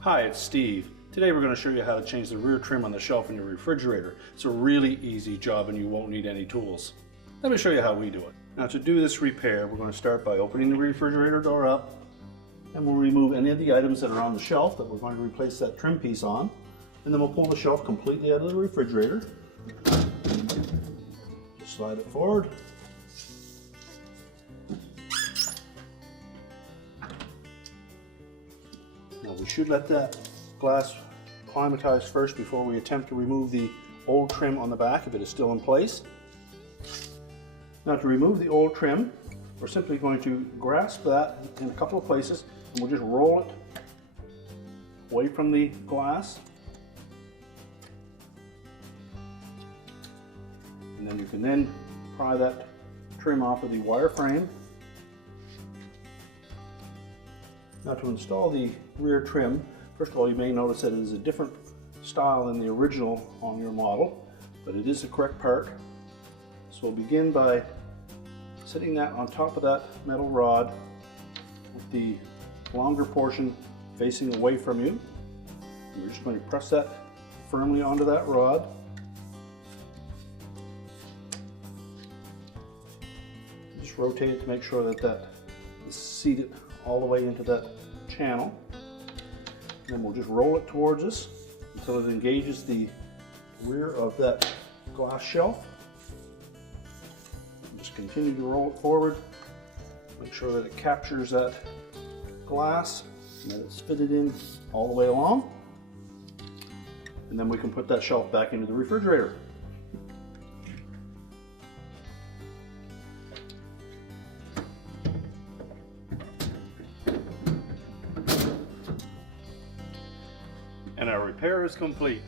Hi, it's Steve. Today we're going to show you how to change the rear trim on the shelf in your refrigerator. It's a really easy job and you won't need any tools. Let me show you how we do it. Now to do this repair, we're going to start by opening the refrigerator door up, and we'll remove any of the items that are on the shelf that we're going to replace that trim piece on, and then we'll pull the shelf completely out of the refrigerator. Just slide it forward. Now we should let that glass climatize first before we attempt to remove the old trim on the back if it is still in place. Now to remove the old trim, we're simply going to grasp that in a couple of places and we'll just roll it away from the glass. And then you can then pry that trim off of the wire frame. Now to install the rear trim, first of all you may notice that it is a different style than the original on your model, but it is the correct part. So we'll begin by sitting that on top of that metal rod with the longer portion facing away from you. And we're just going to press that firmly onto that rod. Just rotate it to make sure that that is seated all the way into that channel. And then we'll just roll it towards us until it engages the rear of that glass shelf. Just continue to roll it forward. Make sure that it captures that glass and that it's fitted in all the way along. And then we can put that shelf back into the refrigerator. And our repair is complete.